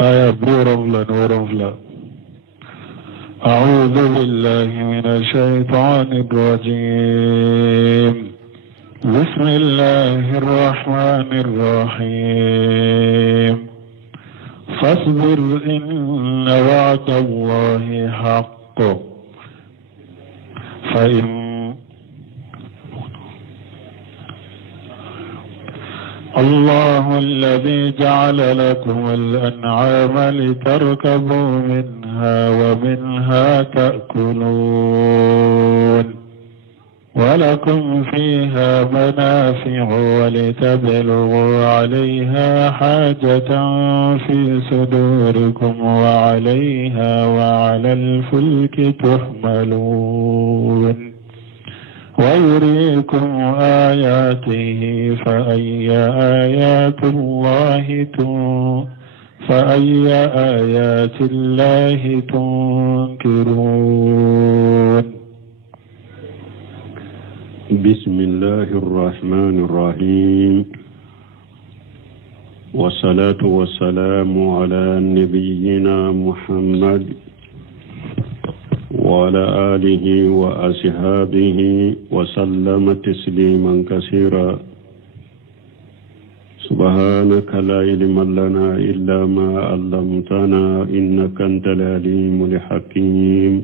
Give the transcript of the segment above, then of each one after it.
آية بورفلا نورفلا. أعوذ بالله من الشيطان الرجيم. بسم الله الرحمن الرحيم. فاصبر إن وعد الله حق فإن الله الذي جعل لكم الأنعام لتركبوا منها ومنها تأكلون ولكم فيها منافع ولتبلغوا عليها حاجة في صدوركم وعليها وعلى الفلك تحملون ويريكم آياته فأي آيات الله تنكرون. بسم الله الرحمن الرحيم والصلاة والسلام على نبينا محمد وعلى آله وأصحابه وسلم تسليما كثيرا. سبحانك لا علم لنا إلا ما علمتنا إنك أنت العليم الحكيم.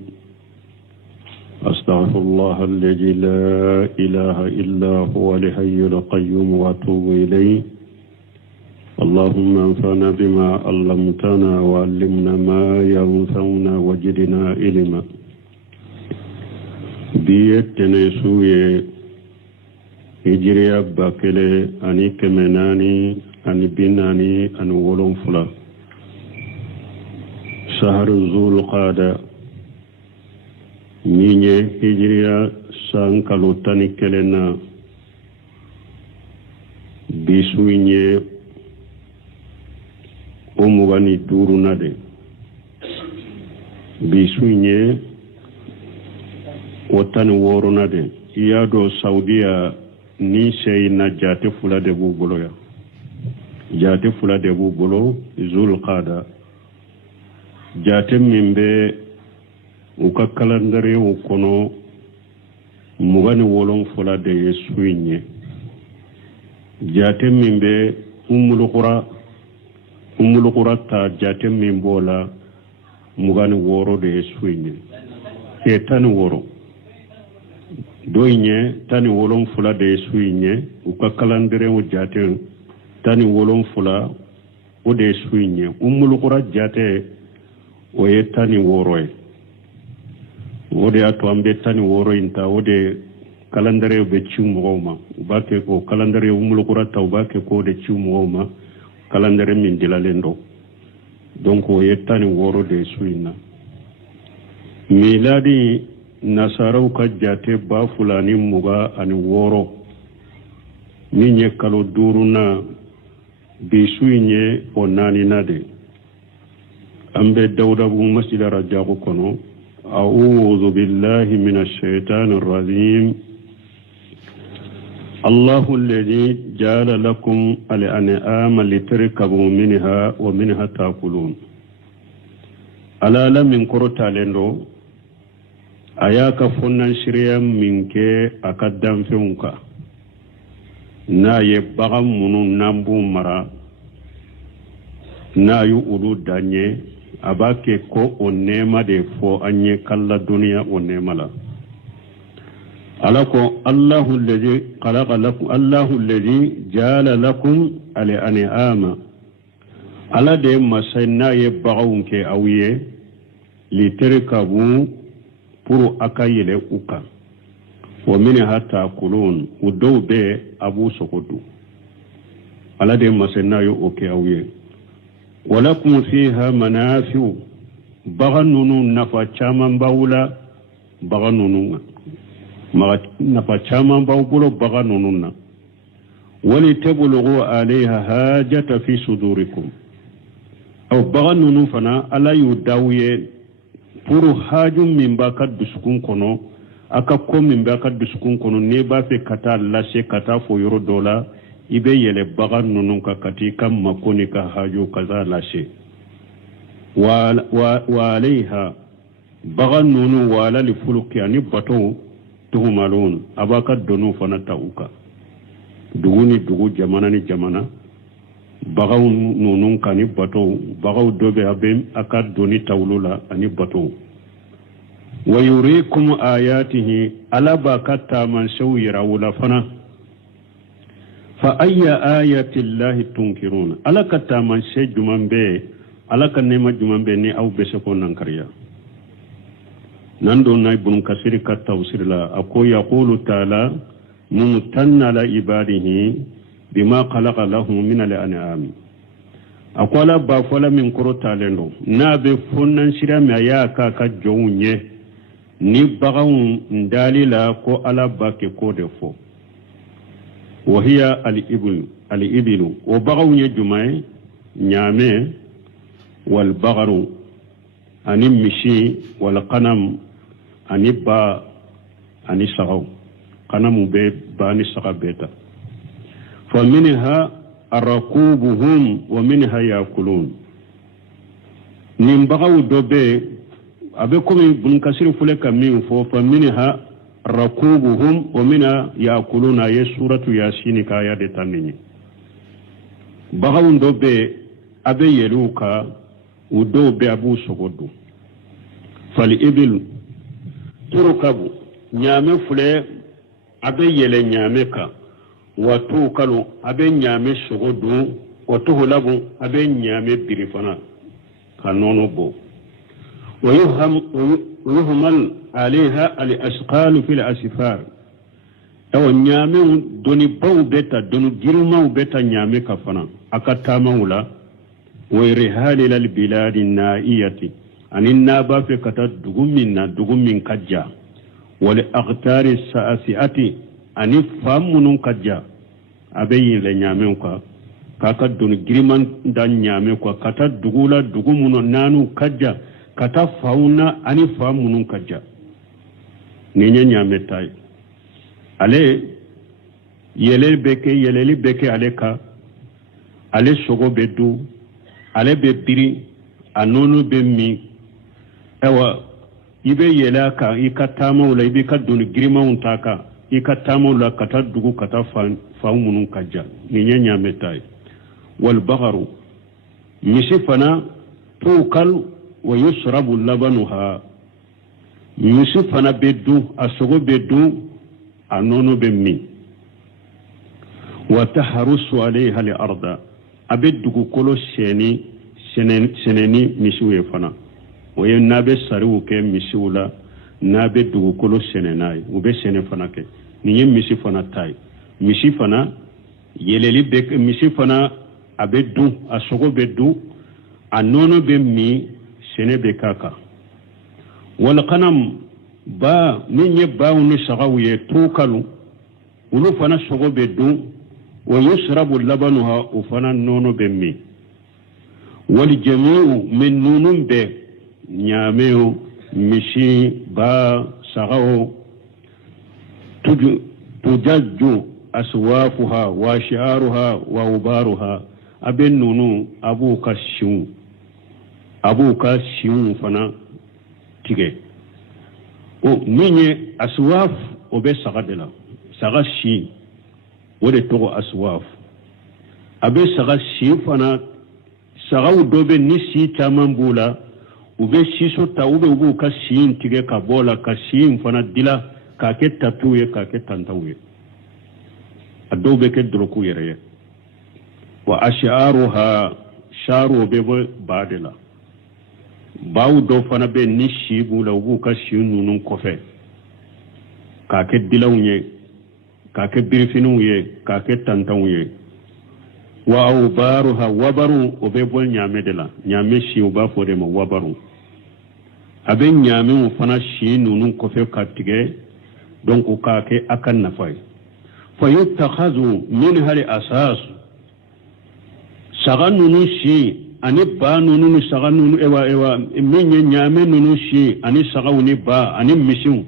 أستغفر الله الذي لا إله إلا هو الحي القيوم وأتوب إليه. اللهم انفعنا بما علمتنا وعلمنا ما ينفعنا وزدنا علما. بيتنا سوية هجريا باكلي أني كمناني أني بناني أني ولون فلا شهر ذو القعدة نيني هجريا سانكالو تاني كلنا بيسويني omugani duruna de bisuinye wotani woruna de iyado saudiya ni sey na jate fula de bubolo ya jate fula de bubolo zul qada jate mimbe uka kalandare ukono mugani wolon fula de yesuinye jate mimbe umul qurata jate mimbola mugani woro de yesuinye tani woro doinye tani wolon fula de yesuinye uka kalandare o jate tani wolon fula o de yesuinye umul qurat jate o ye tani woro e wode ato ambe tani woro inta wode kalandare be ciumoma ubake ko kalandare umul qurata ubake ko de ciumoma kalandare min dilalendo donc o yettani woro de suina miladi nasaraw ka jate ba fulani muga ani woro ninye kalo duruna bi suinye onani nade ambe dawda bu masjid rajabu kono a'udhu billahi minash shaitanir rajim. الله الذي جعل لكم الأنعام لتركبوا منها ومنها تأكلون. ألا لم ينكرت لندو أياك فنان شريا منك أقدم فيونك نا يبغى منو نامبو مرا نا يؤدو دانيه أباكي كو أنيما دي فو أني كلا دنيا أنيما لا ألكم الله الذي خلق لكم الله الذي جعل لكم الأنعام على دي مسنا يبغون كي أويه لتركبوا برو أكايل أوكا ومنها تأكلون ودو بي أبو سقطو على دي مسنا يوكي أويه ولكم فيها منافع بغنون نفا چامن باولا بغنون nafa caman b'aw bolo bagan ninnu na wali tablugu alayha hajata fi sudurikum aw bagan ninnu fana ala y'u daw ye pour haju min b'a ka dusukun kɔnɔ aka ko min b'a ka dusukun kɔnɔ ne b'a fɛ ka taa lase ka taa fo yɔrɔ dɔ la i bɛ yɛlɛ bagan ninnu kan ka t'i ka mako ni ka haju ka taa lase وعليها بغى النونو ولا لفلك يعني بطو تهملون أباك الدنو فنتاوكا دغوني دغو جماناني جمانا بغاو نونون كاني بطو بغاو دوبي أبين أكاد دوني تولولا أني بطو ويريكم آياته ألا باكتا من سوي راولا فنا فأي آية الله تنكرون ألا كتا من سي جمان بي ألا كنما جمان بي ني أو بسكو ننكريا نندو نايبون كسير كتاوسير لا أكو يقول تعالى ممتن على عباده بما خلق له من الأنعام أقول بافولا من كرو تالندو نابي فنن سيرام ياكا كجونيه ni bagaw ndali la ko ala bake ko defo wa hiya al ibilu o bagaw nye jumay nyame wal bagaru ani mishi wal qanam ani ba ani sagaw qanamu be ba ni saga beta fa minha arakubuhum wa minha yakulun ni bagaw dobe abe komi bun kasir fule kamin fo fa minha rakubuhum wa mina yakuluna ya suratu yasin ka ya de tanni bagawun do be abe yeluka udo be abu sogodu fal ibil turukabu nyame fule abe yele nyame ka watu kalu abe nyame sogodu watu hulabu abe nyame birifana kanono bo ويهمل عليها الأشقال في الأسفار أو نيامي دوني باو بيتا دوني جيرماو بيتا نيامي كفنا أكتامولا ويرهال إلى البلاد النائية أن النابا في كتا دغم من كجا ولأغتار الساسئة أن فامنون كجا أبين لنيامي كاكا دوني جيرمان دان نيامي كتا دغولا دغم نانو كجا kata fauna ani famunun kaja nenye nyametai ale yele beke ale ka ale sogo bedu ale be biri anonu be mi ewa ibe yela ka ikatama wala ibe ka doni grima untaka ikatama wala kata dugu kata famunun kaja nenye nyametai wal bagharu misifana tukal ويشرب لبنها يوسف أنا بدو أسوغ بدو أنونو بمي وتحرس عليها الأرض أبدو كل سنيني مسوية فنا وينابي ساريوك مسولا نابدو كل سنيناي وبسنة فنا كي نيم مسي فنا تاي مسي فنا يلي بك مسي فنا أبدو أسوغ بدو أنونو بمي senebe kaka wal qanam ba ninye baawni sagawiye tukalu ulu fana sogo bedu wa yusrabu labanuha ufana nono bemmi wal jami'u min nunum be nyameo mishi ba sagawo tujajju aswafuha wa shi'aruha wa ubaruha aben nunu abuka shi'u abuka shi'u fana tige o ninye aswaf obe sagadela saga shi wode togo aswaf abe saga shi fana saga udobe ni shi tamambula ube shi so ta ube ubu ka shi tige ka bola ka shi fana dila ka ke tatuye ka ke tantauye adobe ke droku yere wa ash'aruha sharu be badela bawu do fana be ni shi bula ubu ka shi nunun kofe ka ke dilawye ka ke birfinuye ka ke tantauye wa awbaruha wabaru obe bol nyamedela nyame shi uba fode mo wabaru abe nyame mu fana shi nunun kofe ka tige donc ka ke akan nafai fayutakhazu min hali asas saganunu shi ani ba nunu saganunu ewa minye nyame nunu shi ani sagawuni ba ani mishu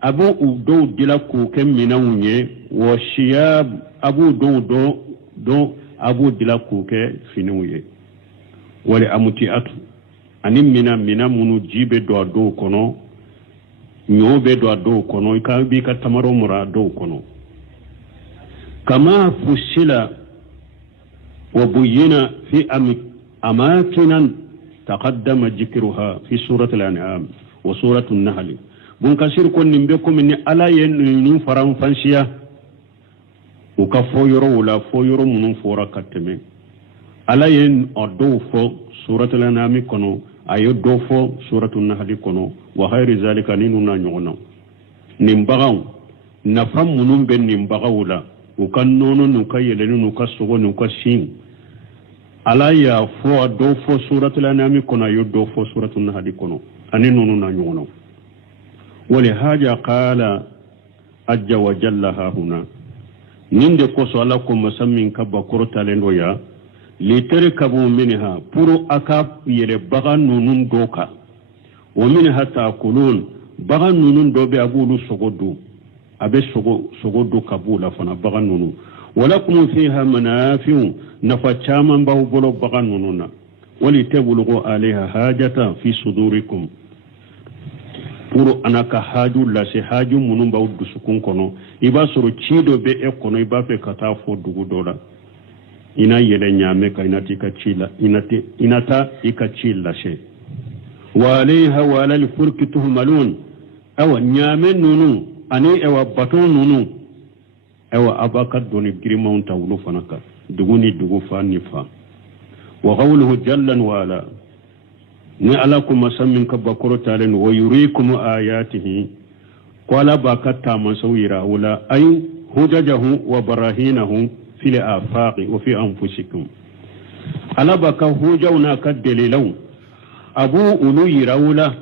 abu udo dila ku kemina unye wa shiyab abu do abu dila ku ke finuye wale amutiatu ani mina munu jibe do kono nyobe do kono ka bi ka tamaro mura do kono kama fusila wa buyina fi amakinan taqaddama dhikruha fi surati al-an'am wa surati an-nahl bun kasir kon nimbe ko min ala yen ni faram fanshiya o ka foyoro wala foyoro munun fora kateme ala yen odo fo surati al-an'am kono ayo do fo surati an-nahl kono wa ghayri zalika ninuna nyogona nimbagaw nafam munun ben nimbagawla o kan nono nu kayelenu nu kasogo nu kashin ala ya fo do fo surati al-an'am kono ayo do fo surati an-nahl kono ani nunu nyogona ولهذا قال عز وجل ها هنا نند كوسو لكم مسمين كبا كورتا لنويا لتركبوا منها برو أكاب يلي بغان نونون دوكا ومنها تأكلون بغان نونون دو بأبولو سغدو أبي سغدو كبولا فنا بغان نونون ولكم فيها منافع نفتشاما باو بلو بغان نونون ولتبلغوا عليها حاجة في صدوركم puro anaka haju la se haju munun ba uddu sukun kono iba soro chido be e kono iba fe kata fo dugu dola ina yele nyame ka inati ka chila inata ikachila she wa alayha wa alal furki tuhmalun awa nyame nunu ani ewa baton nunu ewa abaka doni grimon tawlu fanaka duguni dugu fani fa wa qawluhu jalla wa ala ni alakum masammin kabakoro talen wa yurikum ayatihi qala bakata masawira wala ay hujajahu wa barahinahu fil afaqi wa fi anfusikum ala baka hujawna kadalilaw abu uluyira wala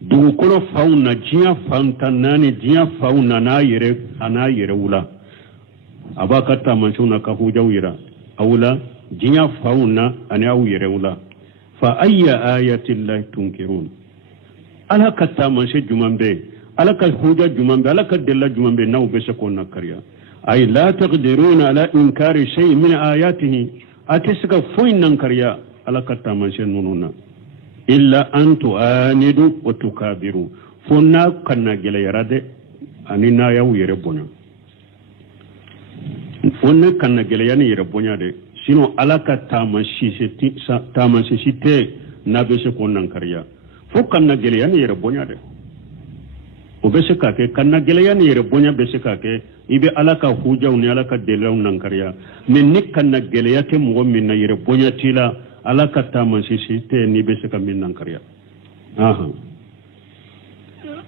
du kolo fauna jiya fantanani jiya fauna na yere wala abakata mansuna ka hujawira awla jiya fauna ani aw yere wala فأي آية الله تنكرون ألا كتامان شيء جمان بي ألا كهوجة جمان بي ألا كدل جمان بي نو بسكونا كريا أي لا تقدرون على إنكار شيء من آياته أتسك فوين ننكريا ألا كتامان شيء نونونا إلا أن تؤاندوا وتكابروا فنا كنا جل يراد أننا يو يربونا فنا كنا جل يربونا دي sino alaka tamashisite na bese konan kariya fo kanna gele yani yere bonya de o bese kake kanna gele yani yere bonya bese kake ibe alaka hujaw ni alaka delaw nan kariya men nik kanna gele yake mo min na yere bonya tila alaka tamashisite ni bese kam min nan kariya aha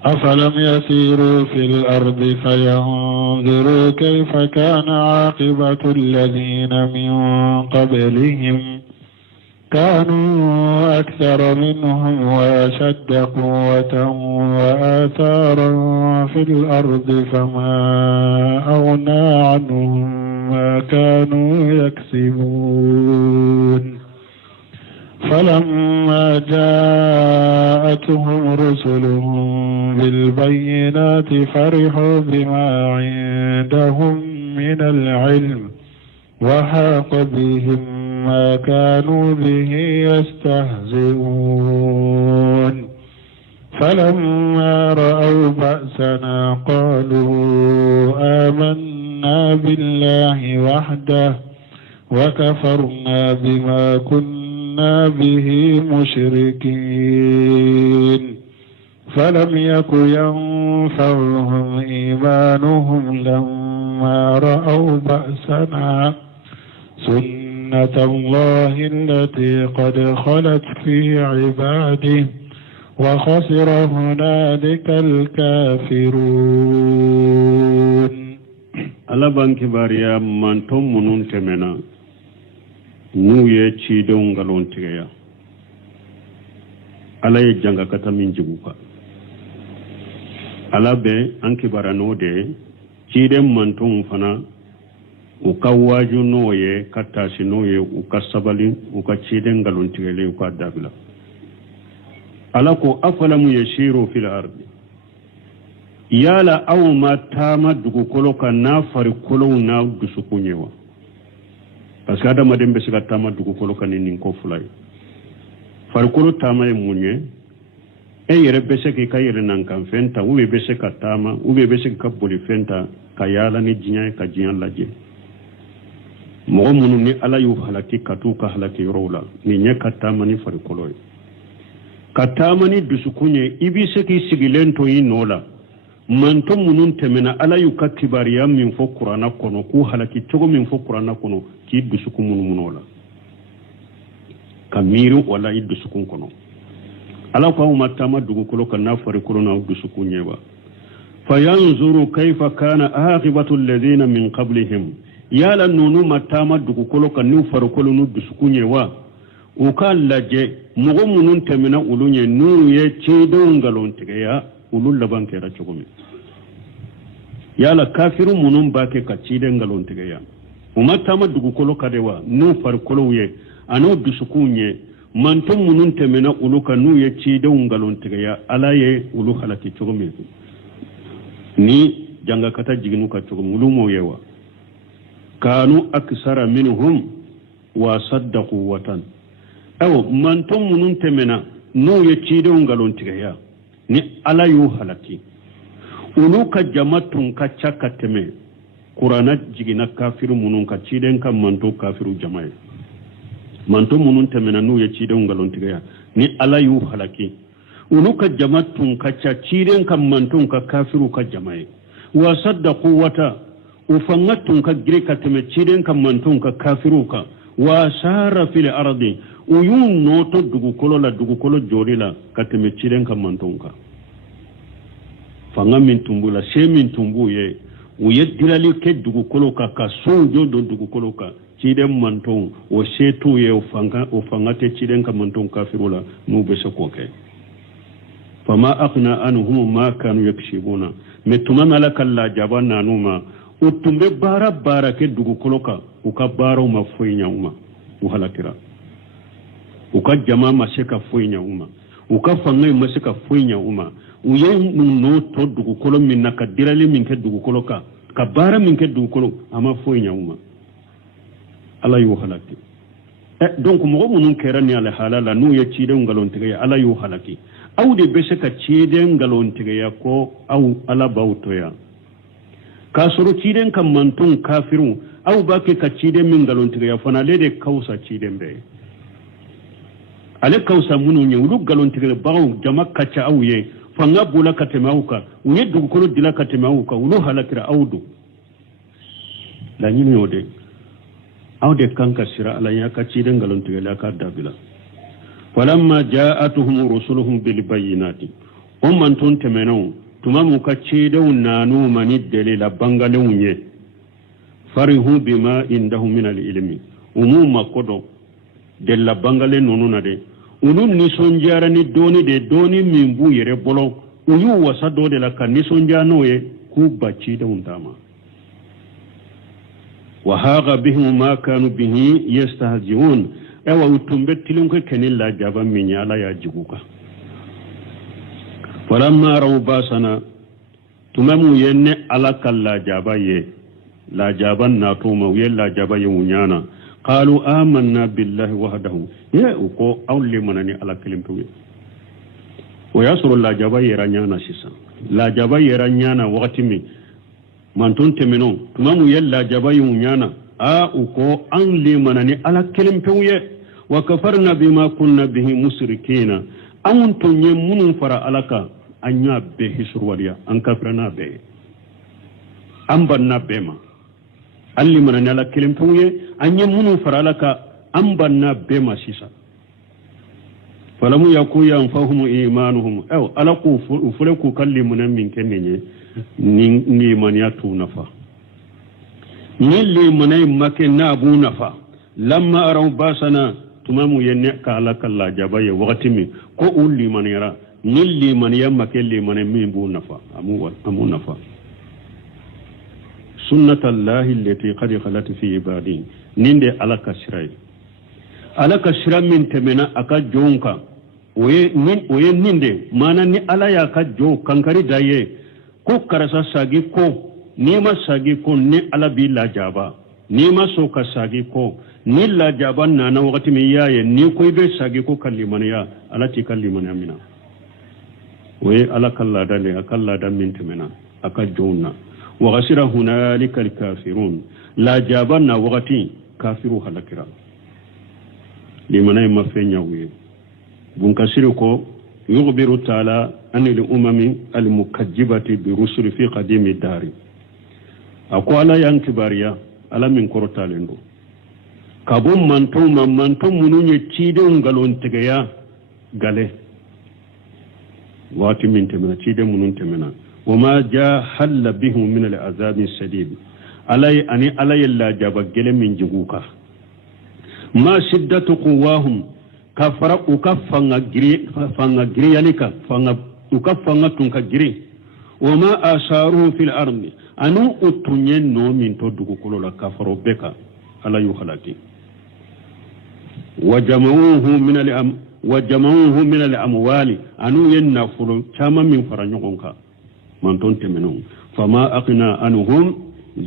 أفلم يسيروا في الأرض فينظروا كيف كان عاقبة الذين من قبلهم كانوا أكثر منهم وأشد قوة وآثارا في الأرض فما أغنى عنهم ما كانوا يكسبون فلما جاءتهم رسلهم بالبينات فرحوا بما عندهم من العلم وحاق بهم ما كانوا به يستهزئون فلما رأوا بأسنا قالوا آمنا بالله وحده وكفرنا بما كنا به مشركين فلم يك ينفعهم إيمانهم لما رأوا بأسنا سنة الله التي قد خلت في عباده وخسر هنالك الكافرون ala banki bariya mantom munun temena nuye chidon galon tigeya ala ye janga kata min jibuka ala be anki barano de chiden mantom fana ukawaju noye katashi noye ukasabali ukachiden galon tigele ukadabila ala ko afalamu yashiru fil ardi yala aw ma tama dugu kolo ka na fari kolo na dusu kunyewa parce que adama dembe sika tama dugu kolo ka nin ko fulay farikolo tama ye munye e yere bese ke ka yere nan kan fenta ube bese ka tama ube bese ka boli fenta ka yala ni jinya ka jinya laje mo munu ni ala yu halaki katu ka halaki rola ni nya ka tama ni farikolo ka tama ni dusukunye ibise ki sigilento yi nola manto munun temena ala yu ka kibariya min fo qur'ana kono ku halaki togo min fo qur'ana kono ki dusuku munola kamiru wala idusukun kono ala ko matama dugukolo kana farikolo na dusukunye ba fayanzuru kayfa kana aqibatu alladhina min qablihim yala nunu matama dugukolo kanu farikolo nu dusukunye wa ukallaje mugo munun temena ulunye nu ye chedo ngalon tigeya ulul laban kera chogomi yala kafiru munun bake ka chide ngalon tigeya umatama dugukolo kadewa nu farikolo ye ano dusukunye mantum munun temena uluka nu ye chide ngalon tigeya alaye ulu halaki chogomi ni janga kata jiginu ka chogomi ulumo yewa kanu aksara minhum wa saddaqu watan aw mantum munun temena nu ye chide ngalon tigeya ni ala yu halaki uluka jamatun ka chaka teme qur'ana jigina kafiru munun ka chiden kan manto kafiru jama'i manto munun temena nu ye chiden ngalon tigeya ni ala yu halaki uluka jamatun ka chiden kan manto ka kafiru ka jama'i wa saddaqu wata ufangatun ka greka teme chiden kan manto ka kafiru ka wa sara fil ardi uyun noto dugukolo la dugukolo jorila kateme chiden kan mantonka fanga min tumbula she min tumbuye uye dirali ke dugukolo ka ka sojo do dugukolo ka chiden manton o shetu ye ufanga te chiden kan manton kafirula nu be sokoke fama akhna anhum ma kanu yakshibuna metuma malaka la jabana numa utumbe bara ke dugukolo ka ukabaro mafoinya uma uhalakira uka jama maseka foinya uma uka fangai maseka foinya uma uye no to dugukolo minna ka dirali min ke dugukolo ka bara min ke dugukolo ama foinya uma ala yu halaki donc mo munun kerani ala halala nu ye chide ngalon tege ala yu halaki aw de beseka chide ngalon tege ya ko aw ala bawtoya ka soro chide kam mantun kafiru aw ba ke ka chide min ngalon tege ya fana lede kausa chide mbe ale kausa munu nye ulu galon tigele bawo jama kacha awye fanga bula katemauka unye dugukolo dila katemauka ulu halakira awdu la nyini ode awde kanka sira ala ya kachi den galon tigele aka dabila falamma ja'atuhum rusuluhum bil bayyinati umman tun temeno tumamu kachi de nanu mani delila bangale unye farihu bima indahum min al ilmi umuma kodo della bangale nonuna de unun nisonjara ni doni mimbu yere bolo uyu wasa do de la kan nisonja noye ku bacci da untama wa haqa bihim ma kanu bihi yastahzi'un ewa utumbe tilun ko kenilla jaba minyala ya jiguka falamma raw basana tumamu yenne alakalla jaba ye la jaban na to mawiye la jaba ye unyana قالوا آمنا بالله وحده يا uko awli manani ala kelimtuwe ويسر الله جبا يرانيانا سيسا لا جبا يرانيانا وقت مي مانتون تمنو تمامو يلا جبا يونيانا uko awli manani ala kelimtuwe وكفرنا بما كنا به مسركين أنتم يمنون فرا alaka anya be hisruwaliya an kafrana be ambanna bema alli manani ala kelimtuwe anya munu faralaka ambanna bema sisa falamu yaku yanfahum imanuhum alaku fulaku kallimuna min kenenye ni maniyatu nafa nilli manay makena abu nafa lamma araw basana tumamu yenne ka alaka la jabaye waqtimi ko ulli manira nilli maniya makelli manay min bu nafa amu nafa سنة الله التي قد خلت في عباده نinde alaka shirai min temena aka jonka oye ninde mana ni ala ya ka jo kankari daye ko karasa sagi ko nima sagi ko ni ala bi la jaba ni ma so ka sagi ko ni la jaban na na wakati mi yaye ni ko be sagi ko kallimaniya alati kallimaniya mina we ala kalla dale akalla dan min timena aka jonna wa ghasira hunalika alkafirun la jaban na wakati kafiru halakira limanay ma fenya we bun kasiru ko yughbiru ta'ala an al-umami al-mukazzibati bi rusul fi qadim ad-dari akwala yankibariya ala min korotalendo kabum mantum mununye cide ngalon tegeya gale wati min temena cide munun temena wama jahalla bihum min al-azab as-sadid alay ani alay la jaba gele min jiguka ma shiddatu quwahum kafara ukafanga giri yalika fanga ukafanga tunka giri wama asaruhu fil ardi anu utunye no min to dugu kolola kafaro beka ala yu halaki wajamauhu min al amwali anu yenna fulu chama min faranyogonka man ton temenu fama aqna anhum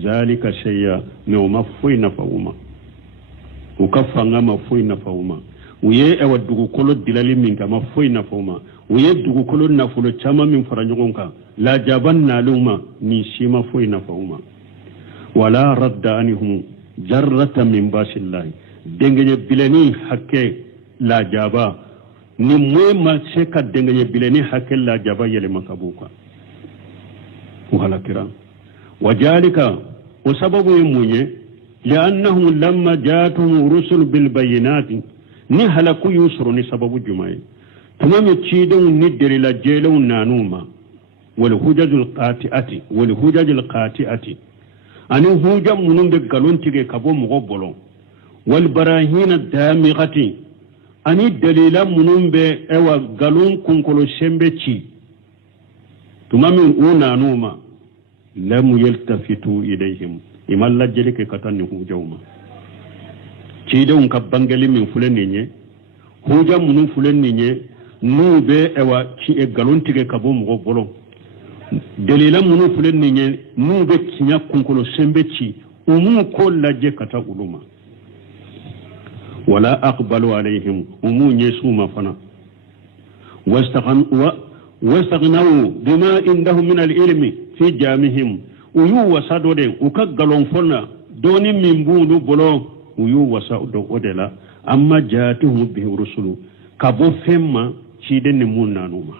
zalika shay'a no mafuina fauma ukafanga mafuina fauma uye ewa dugu kolo dilali min kama foina fauma uye dugu kolo na fulu chama min faranyogonka la jaban na luma ni shima foina fauma wala radda anhum jarrata min basillahi dengenye bileni hakke la jaba ni mwema seka dengenye bileni hakke la jaba yele makabuka uhalakira wajalika usababu yemunye liannahum lamma jatuhum rusul bilbayinati ni halaku yusru ni sababu jumai tumame chidon ni derila jelon nanuma wal hujajul qati'ati ani huja munun be galontige kabo mo bolo wal barahina damighati ani dalila munun be ewa galon kunkolo sembe chi tumame unanuma lam yaltafitu ilayhim imalla jelike katani hujawma chidon kabbangali min fulenninye huja munun fulenninye nube ewa chi e galontige kabo mo bolo dalila munu fulen ninye nube kinya kunkolo sembechi umu ko laje kata uluma wala aqbalu alaihim umu nyesu mafana wastaghnau bima indahum min al-ilmi fi jamihim uyu wasadode ukaggalon fonna doni mimbunu bolo uyu wasado odela amma jatuhum bi rusulu kabo femma chidenne munnanuma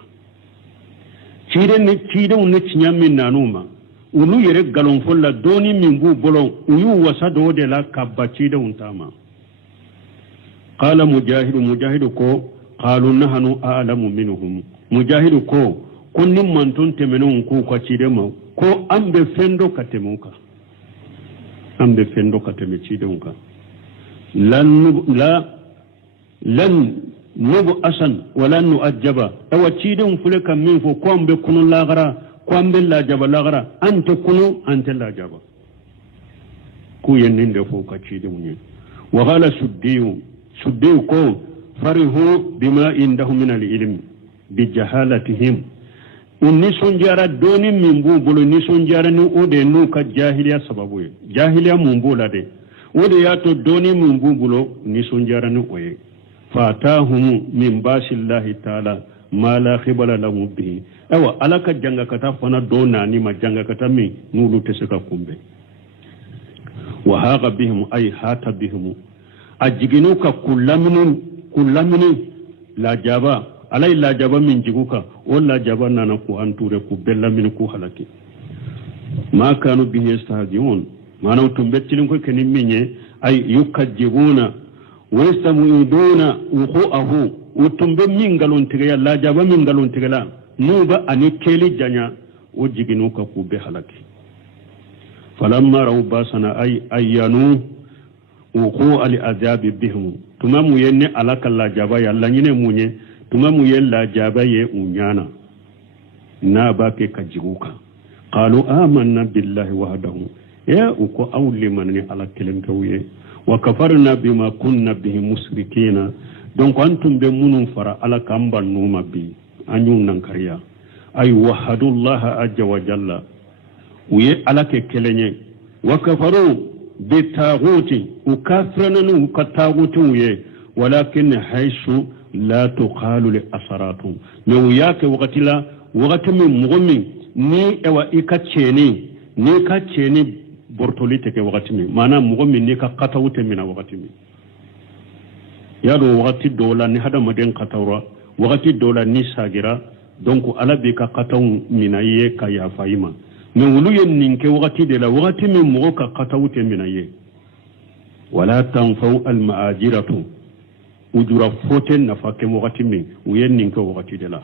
ciden ne cinyamin nanuma unu yere galon folla doni mingu bolon uyu wasa do de la kabba cide untama qala mujahid ko qalu nahnu a'lamu minhum mujahid ko kunni mantun temenun ku ko cide ma ko ambe fendo katemuka ambe fendo kateme cide unka lan nubu asan wala nu'ajjaba awa cidin fulaka min fo kwambe kunu lagara kwambe la jaba lagara ante kunu ante la jaba ku yennin da fo ka cidin ne wa qala suddiyu ko farihu bima indahum min al-ilm bi jahalatihim unni sonjara doni min bu bulu ni sonjara ni ode nu ka jahiliya sababu jahiliya mun bula de ode ya to doni min bu bulu ni sonjara ni oye fatahum min basillahi ta'ala ma la khibala lahum bihi awa alaka janga kata fana dona ni ma janga kata mi nulu teseka kumbe wa haqa bihim ay hata bihim ajiginuka kullaminu la jaba alai la jaba min jiguka wala jaba nana ku anture ku bellamin ku halaki ma kanu bihi yastahzi'un mana tumbettilin ko kenin minye ay yukajibuna wastamuiduna wuquahu utumbe mingalon tigaya la jaba mingalon tigala nuba ani keli janya wajiginuka ku be halaki falamma raw basana ay ayanu wuqu al azab bihim tumamu yenne alaka la jaba yalla nyine munye tumamu yella jaba ye unyana na ba ke kajiguka qalu amanna billahi wahdahu ya uko awli manni ala kelenkawiye wa kafarna bima kunna bihi musrikina donc antum be munun fara ala kamban numa bi anyun nan kariya ay wahadullaha azza wa jalla uye ala ke kelenye wa kafaru بالطاغوت وكافرنا وكالطاغوت ولكن حيث لا تقال لأسراتهم لو ياك وقت لا وقت من مغمي ني اوا إكاتشيني ني كاتشيني bortolite ke wakati mi maana mɔgɔ min ni ka kataw tɛmɛna wakati min y'a dɔn wakati dɔw la ni hadamaden katawra wakati dɔw la ni sagira donc ala b'i ka kataw mina i ye ka yafa i ma mais olu ye nin kɛ wakati de la wakati min mɔgɔ ka kataw tɛmɛna i ye wala tanfaw almaajiratu ujura fote nafa kɛ wakati min u ye nin kɛ wakati de la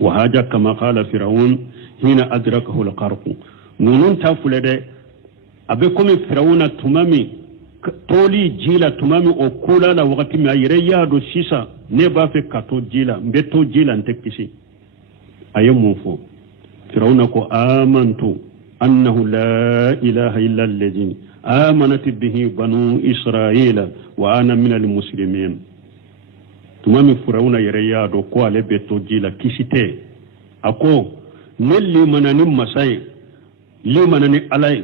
wahaja kama qala firaun hina adrakahu alqarqu nunun ta fule de abe komi firawuna tumami toli jila tumami o kula la wakati mi ayire yado sisa ne ba fe kato jila mbeto jila nte kisi aye mufo firawuna ko amantu annahu la ilaha illa alladhi amanat bihi banu israila wa ana min almuslimin tumami firawuna yire yado ko ale beto jila kisite ako nelli manani masai li manani alai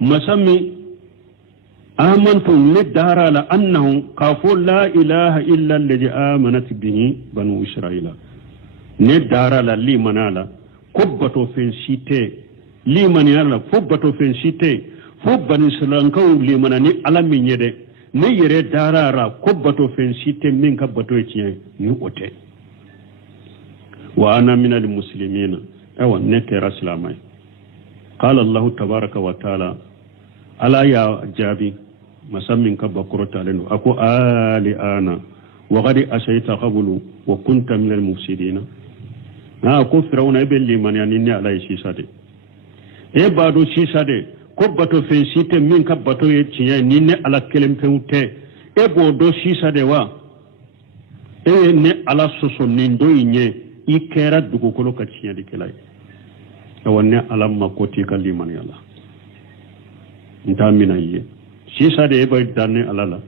مسمي آمنت ندار على أنه قافوا لا إله إلا الذي آمنت به بنو إسرائيل ندار على لي منالا كبتو فين سيتي لي منالا فبتو فين سيتي فبن سلانكو لي مناني على من يدي نيري دارارا كبتو فين سيتي من كبتو يتيه نيوتي وأنا من المسلمين أو نترى سلامي قال الله تبارك وتعالى ألا يا جابي مسمين كبكرة لنو أكو آل آنا وغدي أشيت قبل وكنت من المفسدين أكو فرعون إبن لمن يعني على شيسادي بعد شيسادي كبتو في سيت من كبتو يتشي نين على كلم فوتة بعد شيسادي وا ne ala soso nindo inye ikera dugu kolo kachia dikelai awanne ala makoti kalimani ala ntamina ye sisa de eba danne alala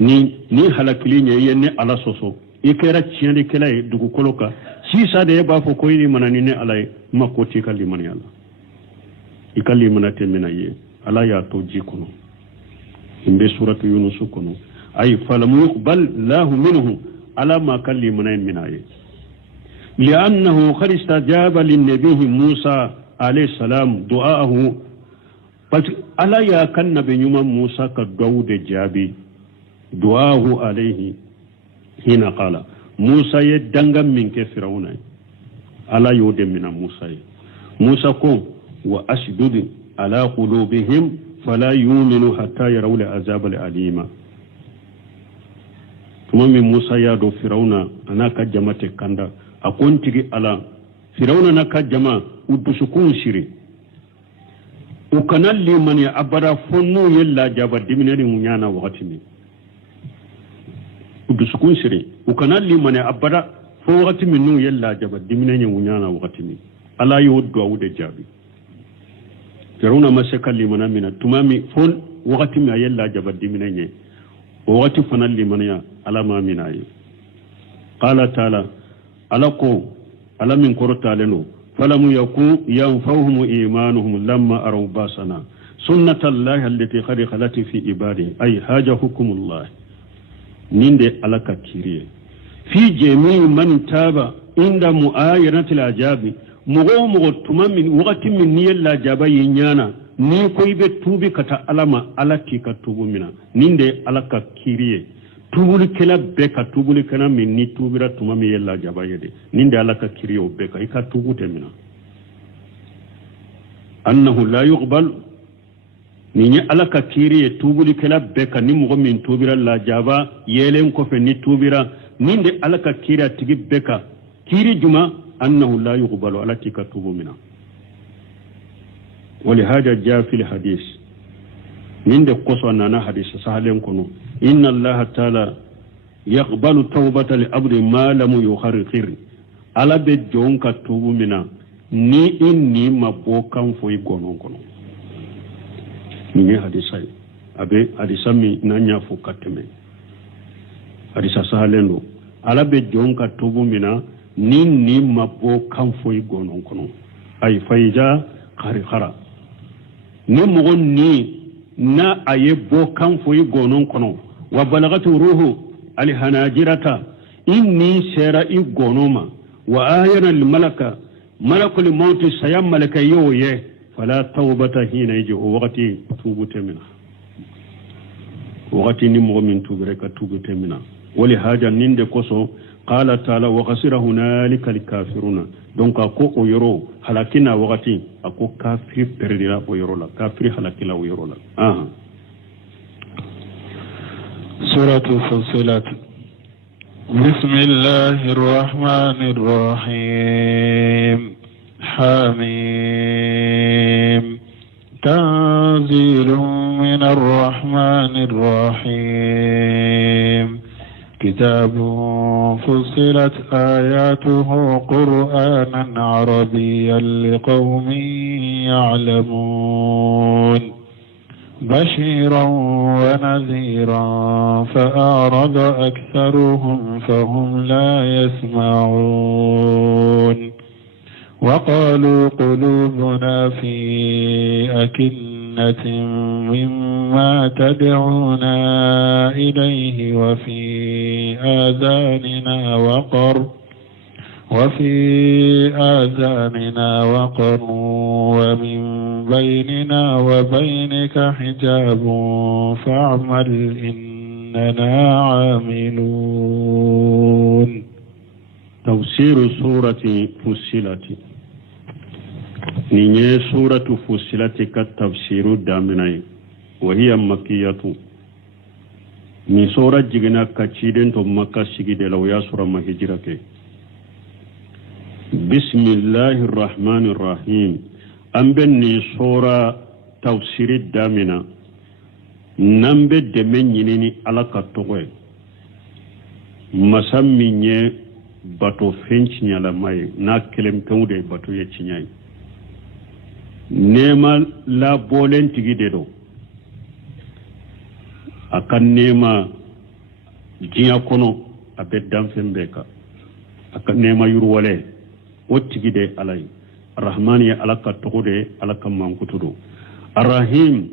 ni halakili nye ne ala soso ikera chia dikelai dugu kolo ka sisa de eba fo koyni manani ne ala makoti kalimani ala ikalimana temina ye ala ya to jikuno imbe suratu yunus kuno ay falam yuqbal lahu minhu ala ma kalimana minaye لأنه قد استجاب للنبي موسى عليه السلام دعاءه ألا يا كان نبي موسى كداود جابي دعاءه عليه هنا قال موسى يدنغم من كفرون ألا يودم من موسى كون وأشدد على قلوبهم فلا يؤمنوا حتى يروا العذاب الأليم ثم من موسى يدو فرعون أنا كجمة كندا akontigi ala firawna naka jama udusukun shiri ukanal liman ya abara fonno yella jaba diminari munyana wakati mi udusukun shiri ukanal liman ya abara fo wakati mi nu yella jaba diminari munyana wakati mi ala yoddu awde jabi firawna masaka limana mina tumami fon wakati mi yella jaba diminari wakati fanal liman ya ala ma minayi qala ta'ala alako ala min korota leno falamu yaku yanfa'uhum imanuhum lamma araw basana sunnatullahi allati qad khalat fi ibadi ay haja hukumullah ninde alaka kiriye fi jami man taba inda muayanatil ajabi mugo tumamin waqti min niyalla jaba yinyana ni koybe tubi kata alama alati ka tubu mina ninde alaka kiriye tubuli kela beka tubuli kana min ni tubira tuma mi yella jaba yede ninde alaka kiriyo beka ika tubute mina annahu la yuqbal ni alaka kiriye tubuli kela beka ni mugo min tubira la jaba yelen ko fe ni tubira ninde alaka kiriya tigi beka kiri juma annahu la yuqbalu alati ka tubu mina ولهذا جاء في الحديث من دقص أننا حديث سهلين كنو إن الله تعالى يقبل توبة العبد ما لم يخرقر على بجون كتوب منا ni inni mabokan foi gonon kono ni hadisa abe hadisa mi nanya fu kateme hadisa sahalendo ala be jonka tubu mina ni mabokan foi gonon kono ay fayja khari khara ni mogon ni na ayebo kan foyi gonon kono wa balagatu ruhu alhanajirata inni sera i gonoma wa ayana almalaka malakul maut sayam malaka yoye fala tawbata hina yaji waqti tubute mina waqti ni mo min tubere ka tubute mina wali haja ninde koso qala ta'ala wa khasira hunalika alkafiruna donc ako o yoro halakina waqti ako kafir perdira o yoro la kafir halakila o yoro la suratu fussilat بسم الله الرحمن الرحيم حميم تنزيل من الرحمن الرحيم كتاب فصلت آياته قرآنا عربيا لقوم يعلمون بشيرا ونذيرا فأعرض أكثرهم فهم لا يسمعون وقالوا قلوبنا في أكنة مما تدعونا إليه وفي آذاننا وقر ومن بيننا وبينك حجاب فاعمل إننا عاملون تفسير سورة فصلت نيني سورة فصلت كالتفسير الدامنين وهي مكية من سورة جغنا كتشيدن تو مكة سيجد لو ياسر ما هجرك بسم الله الرحمن الرحيم أمبني سورة تفسير الدامنة نمبه دمين ينيني على كتوغي مسميني bato fenci nyala mai na kelem kawde bato ya cinyai nema la bolen tigi dedo akan nema jiya kono abeddan fembeka akan nema yurwale o tigi de alai arrahman ya alaka togode alaka mankutudo arrahim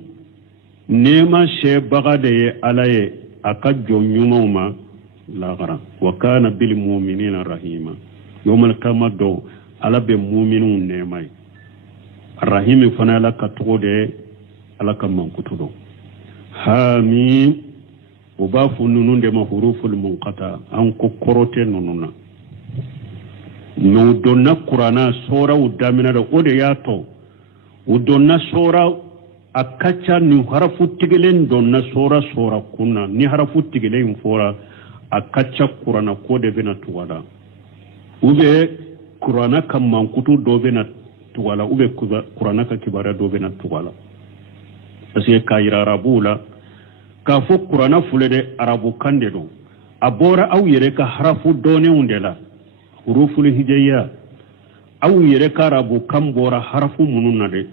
nema she bagade alaye akajjo nyumoma لاغرا وكان بالمؤمنين رحيما يوم القيامة دو على بالمؤمنون نيماي الرحيم فنا لك تقودي على كمان كتودو حميم وبافو نونون دي حروف المنقطع انكو كروتين نونونا نودونا قرانا سورة ودامنا دو ودي ياتو ودونا سورة akacha ni harafu tigelen donna sura kunna ni harafu tigelen fora akacha kurana kode bena tuwala ube kurana kam mankutu do bena tuwala ube kurana ka kibara do bena tuwala asiye kayira arabula ka fo kurana fulede arabu kande do abora au yere ka harafu done undela huruful hijayya au yere ka arabu kam bora harafu mununna de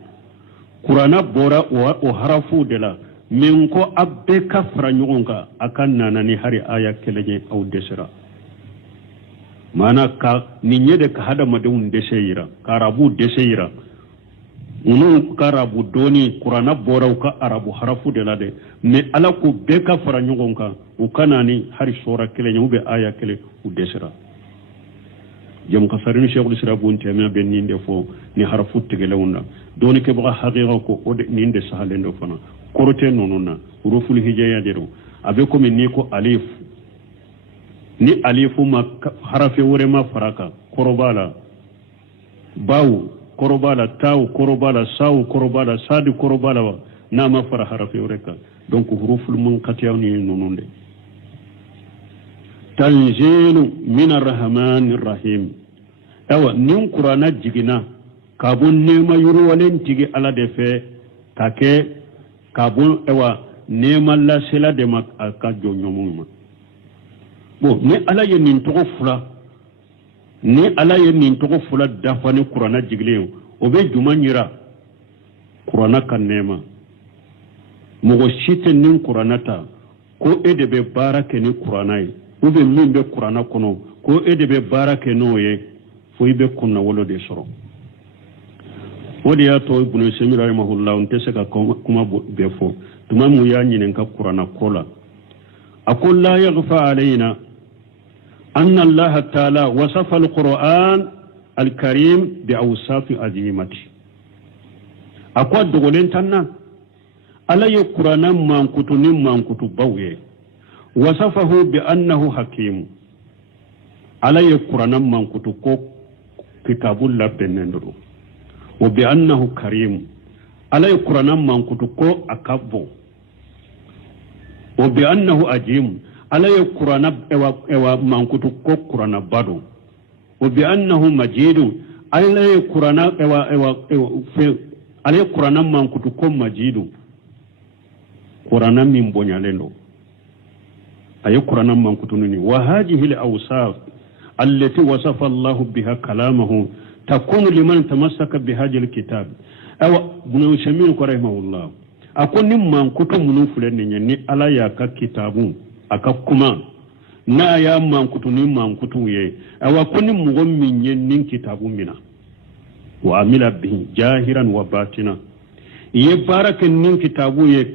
kurana bora o harafu dela min ko abbe kafra nyugonga akan nanani hari aya keleje au desera mana ka ninyede ka hada madun deseira karabu deseira unun karabu doni qur'ana bora ka arabu harafu de lade me ala ko be kafra nyugonga ukanani hari sura keleje ube aya kele u desera jam kasarini shaykhul islam bun tamiya ben ninde fo ni harafu tegelewunda doni ke ba haqiqa ko ode ninde sahalendo fana korote nonona uruful hijaya dero abe ko min ni ko alif ni alifu ma harafe wore ma faraka korobala bawu korobala taw korobala saw korobala sadi korobala na ma fara harafe wore ka donc huruful munqati'ani nononde tanzilu min arrahmanir rahim awa nin qur'ana jigina kabun nema yuru walen tigi ala de fe kake kabun ewa nema la sela de mak aka jonyomuma bo ni ala ye nin to fula dafa ni qur'ana jigle o be jumanyira qur'ana kan nema mugo shite nin qur'ana ta ko ede be barake ni qur'ana yi ube min be qur'ana kono ko ede be barake no ye fo ibe kunna wolo de soro wodi ya to ibn Samir rahimahullah on tese ka kuma befo tumamu ya nyinin ka qur'ana kola aqul la yaghfa alaina anna allah ta'ala wasafa alquran alkarim bi awsaf azimati akwa dogolen tanna ala qur'ana mankutu bawye wasafahu bi annahu hakim ala qur'ana mankutu ko kitabul labbenenduru wa bi annahu karim ala qur'ana mankutu ko akabbo wa bi annahu ajim ala qur'ana ewa mankutu ko qur'ana bado wa bi annahu majidu ala qur'ana ala qur'ana mankutu ko majidu qur'ana min bonyalelo ay qur'ana mankutu ni wa hadhihi al-awsaf التي وصف الله بها كلامه تكون لمن تمسك بهذا الكتاب أو ابن شميل رحمه الله أكون من كتب من فلان ني على ياك كتاب أككما نا يا من كتب من كتب يه أو أكون مؤمن ين كتاب منا وعمل به جاهرا وباطنا يبارك نين كتاب يه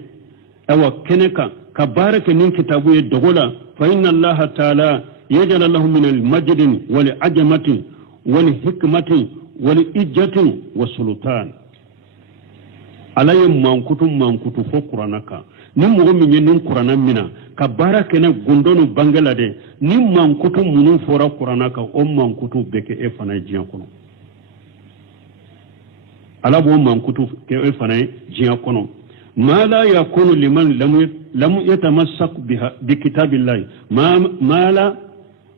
أو كنك كبارك نين كتاب يه دغلا فإن الله تعالى يجعل له من المجد والعجمة والحكمة والإجة والسلطان على منكتو فقرانك نمو من ين قرآن منا كبارك نغندون بانجلادي نم منكتو منو فورا قرآنك أم منكتو بك إفنا جيانكونا على بو منكتو كإفنا جيانكونا ما لا يكون لمن لم يتمسك بكتاب الله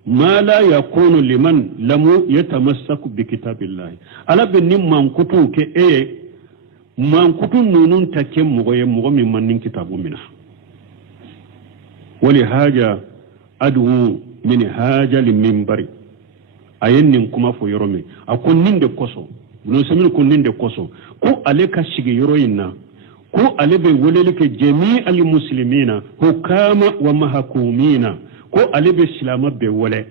ما لا يكون لمن لم يتمسك بكتاب الله على بن منكتو كأي منكتو نونون تكيم مغي من كتاب منه ولهذا أدعو من هاجة للمنبر أين كما في يرومي أكون نند كوسو بنسمين كون نند كوسو كو عليك شيء يروينا كو عليك وللك جميع المسلمين حكام ومحكومين ko ale be silama be wole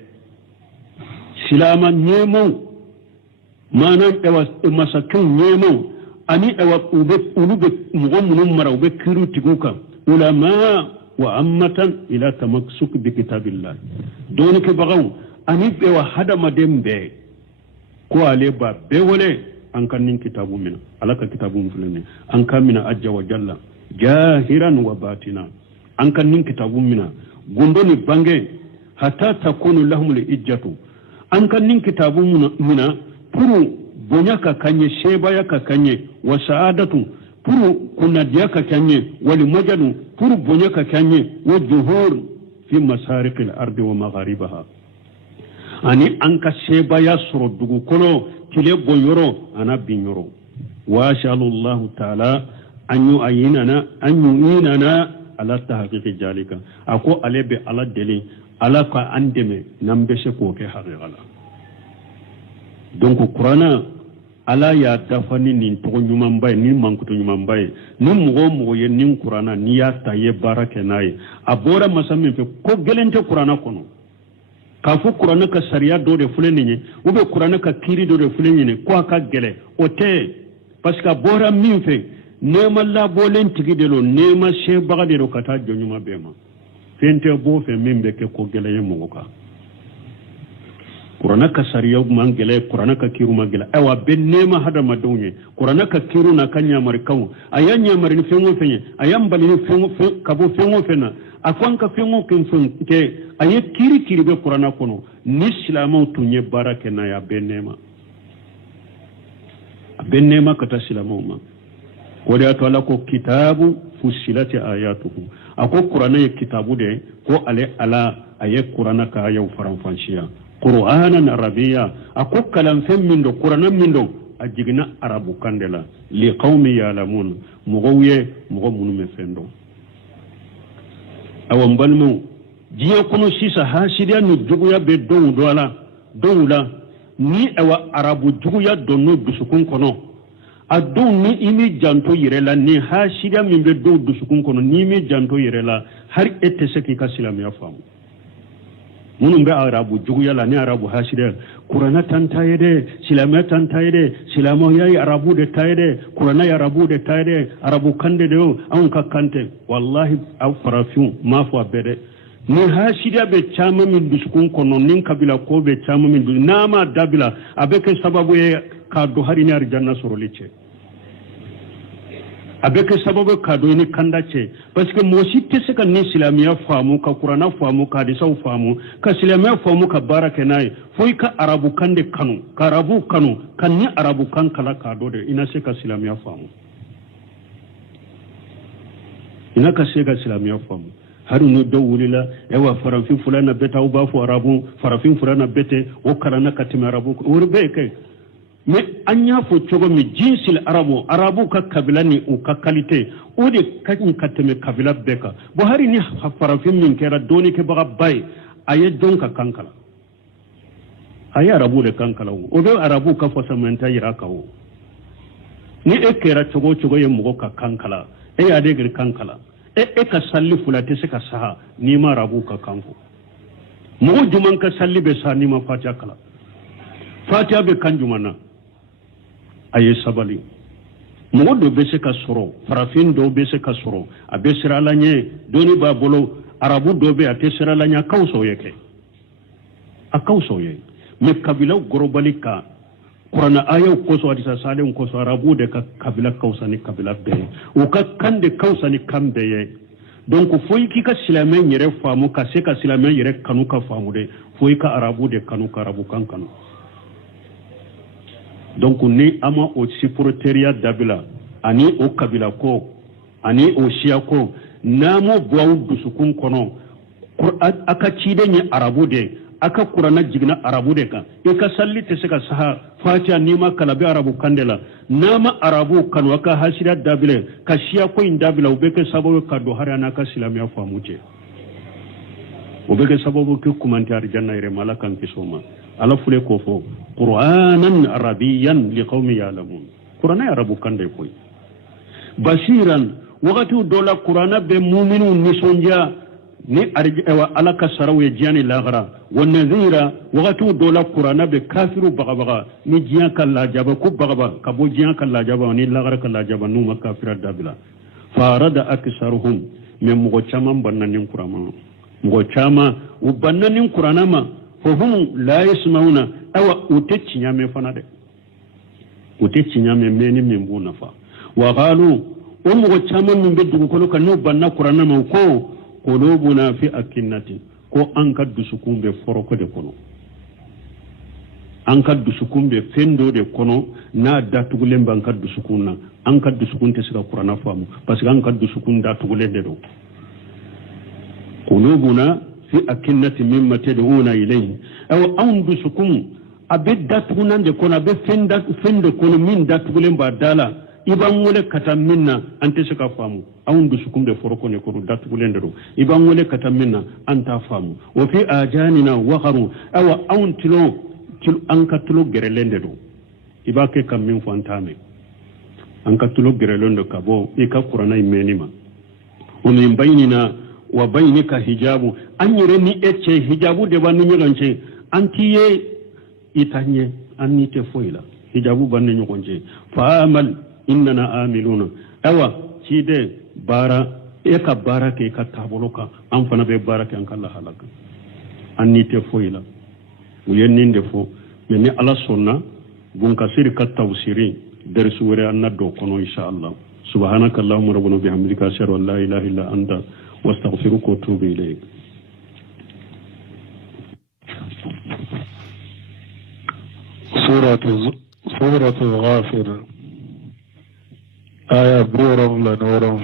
silama nyemo manan ewa masakin nyemo ani ewa ube mugomunum mara ube kiru tiguka ulama wa ammatan ila tamaksuk bi kitabillah doni ke bagaw ani ewa hada madembe ko ale ba be wole an kan nin kitabu mina alaka kitabu fulani an kan mina ajja wa jalla jahiran wa batina an kan nin kitabu mina gundoni bange hatta takunu lahum al-ijjatu an kan nin kitabu mina puru bonya ka kanye sheba ya ka kanye wa sa'adatu puru kunadiya ka kanye wal majadu puru bonya ka kanye wa juhur fi masariq al-ardi wa magharibaha ani an ka sheba ya suru dugu kono kile boyoro ana binyoro wa shallallahu ta'ala an yu'inana ala tahqiqi jalika ako alebe ala deli ala ka andeme nambe se ko ke haqiqala donc qur'ana ala ya dafani nin to nyumam bay ni mankuto nyumam bay ni mugo ye nin qur'ana ni ya taye barake nayi abora masamme fe ko gelente qur'ana kono ka fu qur'ana ka sariya do de fuleni ni ube qur'ana ka kiri do de fuleni ni ko ka gele ote parce que abora min fe nema la bolen tigidelo nema she bagadero kata jonyuma bema fente bo fe membe ke ko geleye mogoka qur'ana ka sariya mangele qur'ana ka kiru mangele awa ben nema hada madonye qur'ana ka kiru na kanya marikaw ayanya marini fengo fenye ayambali ni fengo kabo fengo fena akwanka fengo ke aye kiri be qur'ana kono ni islamu tunye barake na ya benema kata islamu ma wadi ato ala ko kitabu fusilati ayatuhu ako qur'ana ye kitabu de ko ale ala aye qur'ana ka ayu faranfanshiya qur'anan arabiyya ako kalam fem min do qur'ana min do ajigna arabu kandela li qaumi ya'lamun mugawiye mugomunu me fendo awon balmu jiya kuno sisa hasidiya no juguya be dowla ni awa arabu juguya donno dusukun kono adon ni imi janto yirela ni hasidiya min be dow dusukun kono ni mi janto yirela har ette seki ka silamiya famu munun be arabu juguyala ni arabu haside kurana tantayede silama tantayede silama yayi arabu de tayede kurana ya arabu de tayede arabu kande de an ka kante wallahi aw farafiu ma fo bede ni hasida be chama min duskun kono nin kabila ko be chama min nama dabila abeke sababu ye ka do hari ni arjanna sorolice abeke sababu ka do ni kandace parce que mosi tese kan ni islamiya famu ka qur'ana famu ka hadisa famu ka islamiya famu ka baraka nay foi ka arabu kande kanu ka arabu kanu kan ni arabu kan kala ka do de ina se ka islamiya famu ina ka se ka islamiya famu haru no do wulila ewa farafin fulana beta u ba fu arabu farafin fulana bete o karana katima arabu urbe kai me anya fo chogo mi jinsil arabu ka kabila ni o ka kalite o de kan kateme kabila beka bo hari ni farafin min kera doni ke baga bay aye donka kankala aye arabu de kankala o be arabu ka fo samanta yiraka o ni e kera chogo ye mugo ka kankala e ya de gir kankala e ka salli fulate se ka saha ni ma arabu ka kanko mugo juman ka salli be sa ni ma fatiha kala fatiha be kan jumana aye sabali mugo do be se ka soro farafin do be se ka soro abe siralanye doni ba bolo arabu do be ate siralanya kawso yeke akawso ye me kabila gorobalika qur'ana ayo ko so hadisa salen ko so arabu de ka kabila kawsa ni kabila be o ka kande kawsa ni kambe ye donc foyi ki ka silamen yere famu ka se ka silamen yere kanu ka famu de foyi ka arabu de kanu ka arabu kan kanu donc ni ama o siporteria dabila ani o kabila ko ani o shia ko namo bawu dusukun kono aka cide ni arabu de aka qur'ana jigna arabu de ka e ka salli te se ka saha fatiha ni ma kala be arabu kandela nama arabu kan waka hasira dabile ka shia ko indabila ubeke sababu ka do harana ka silamiya famuje ubeke sababu ke kumantar janna ire malakan kisoma ala fule ko fo qur'anan arabiyyan liqaumin ya'lamun qur'ana arabu kande koy basiran wakati dola qur'ana be mu'minun nisonja ni arjewa ala kasarawe jani lagara wa nadhira wakati dola qur'ana be kafiru bagabaga ni jiyan kala jaba ku bagaba kabo jiyan kala jaba ni lagara kala jaba numa kafira dabila farada aksaruhum min mugo chaman bannanin qur'ana mugo chama u bannanin qur'ana ma فهم لا يسمعون أو أتتشي من فنادق أتتشي من من بونفا وقالوا وچاما من بدو كلو كنو بنا قرآن موكو قلوبنا في أكنة ko anka dusukun be foroko de kono anka dusukun be fendo de kono na datugulen banka dusukun na anka dusukun te sika qur'ana famu parce que anka dusukun datugulen de do qulubuna fi akinnati mimma tad'una ilayhi aw andu sukum abeddat kunande kono be fende kono min datugulen ba dala iban wole kata minna ante suka famu andu sukum be foroko ne kono datugulen do iban wole kata minna anta famu wa fi ajanina waqaru aw antilo til ankatulo gerelende do ibake kam min fantame ankatulo gerelende kabo e ka qur'ana imenima umin bainina wa bainika hijabu an yire ni ecce hijabu de banni nyogonce antiye itanye annite foila hijabu banni nyogonce fa amal innana amiluna awa cide bara e ka barake ka taboloka an fana be barake an kala halaka annite foila uyenninde fo ni ala sunna bun kasir ka tawsiri darsu wore annado kono insha Allah subhanaka allahumma rabbana bihamdika ashhadu an la ilaha illa anta واستغفرك واتوب اليك سورة الغافر آية برورا لنورا